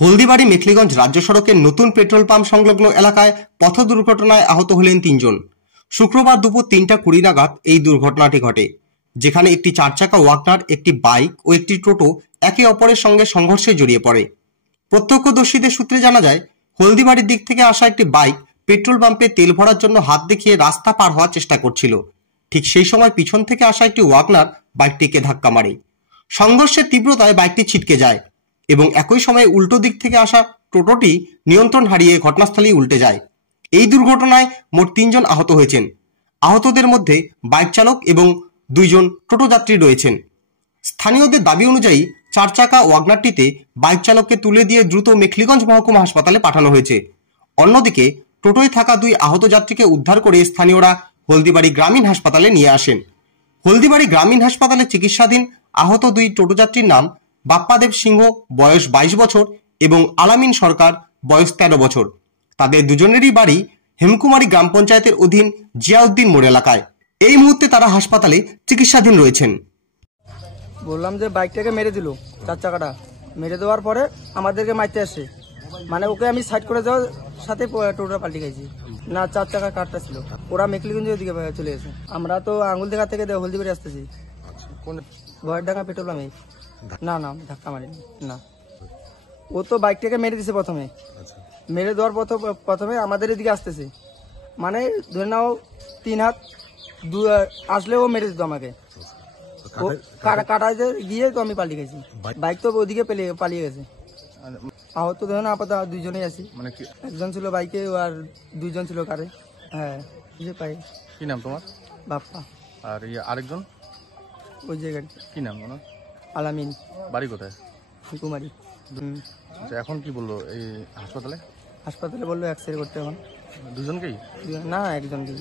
হলদিবাড়ি মেখলিগঞ্জ রাজ্য সড়কের নতুন পেট্রোল পাম্প সংলগ্ন এলাকায় পথ দুর্ঘটনায় আহত হলেন 3 জন। শুক্রবার দুপুর 3:20 নাগাদ এই দুর্ঘটনাটি ঘটে, যেখানে একটি 4 চাকা ওয়াগনার, একটি বাইক ও একটি টোটো একে অপরের সঙ্গে সংঘর্ষে জড়িয়ে পড়ে। প্রত্যক্ষদর্শীদের সূত্রে জানা যায়, হলদিবাড়ির দিক থেকে আসা একটি বাইক পেট্রোল পাম্পে তেল ভরার জন্য হাত দেখিয়ে রাস্তা পার হওয়ার চেষ্টা করছিল। ঠিক সেই সময় পিছন থেকে আসা একটি ওয়াগনার বাইকটিকে ধাক্কা মারে। সংঘর্ষের তীব্রতায় বাইকটি ছিটকে যায় এবং একই সময়ে উল্টো দিক থেকে আসা টোটোটি নিয়ন্ত্রণ হারিয়ে ঘটনাস্থলেই উল্টে যায়। এই দুর্ঘটনায় মোট 3 জন আহত হয়েছেন। আহতদের মধ্যে বাইক চালক এবং 2 জন টোটো যাত্রী রয়েছেন। স্থানীয়দের দাবি অনুযায়ী 4 চাকা ওয়াগনারটিতে বাইক চালককে তুলে দিয়ে দ্রুত মেখলিগঞ্জ মহকুমা হাসপাতালে পাঠানো হয়েছে। অন্যদিকে টোটোয় থাকা 2 আহত যাত্রীকে উদ্ধার করে স্থানীয়রা হলদিবাড়ি গ্রামীণ হাসপাতালে নিয়ে আসেন। হলদিবাড়ি গ্রামীণ হাসপাতালে চিকিৎসাধীন আহত 2 টোটো যাত্রীর নাম বাপ্পাদেব সিংহ, বয়স 22 বছর এবং আলামিন সরকার, বয়স 13 বছর। তাদের দুজনেরই বাড়ি হেমকুমারী গ্রাম পঞ্চায়েতের অধীন জিয়াউদ্দিন মোড় এলাকায়। এই মুহূর্তে তারা হাসপাতালে চিকিৎসাধীন রয়েছেন। বললাম যে বাইকটাকে মেরে দিল, 4 চাকাটা মেরে দেওয়ার পরে আমাদেরকে মারতে আসছে, মানে ওকে আমি সাইড করে যাওয়ার সাথে টোটোটা পাল্টে গেছি। না, 4 চাকার কারটা ছিল, ওরা মেখলিগঞ্জের দিকে চলে গেছে। আমরা তো আঙুল দেখা থেকে হলদিবাড়ি আসতেছি। ভয়ের ঢাকা পেট্রোল পাম্পে। না না, ধাক্কা মারিনি না, ও তো বাইকটাকে মেরে দিছে প্রথমে। মেরে দেওয়ার প্রথমে আমাদের এদিকে আসতেছে, মানে ধরে নাও 3 হাত আসলে ও মেরে দিত আমাকে। কাটাইতে গিয়ে তো আমি পালিয়ে গেছি, বাইক তো ওদিকে পালিয়ে গেছে। আহত ধরেন আপাতত 2 জনেই আছি, মানে একজন ছিল বাইকে আর 2 জন ছিল কারে। হ্যাঁ, যে পাই। কি নাম তোমার? বাপ্পা। আর আরেকজন ওই জায়গায় কি নাম ওনার? আলামিন। বাড়ি কোথায়? কুমারী। আচ্ছা, এখন কি বললো এই হাসপাতালে? হাসপাতালে বললো এক্সরে করতে। এখন 2 জনকেই? না, একজনকেই।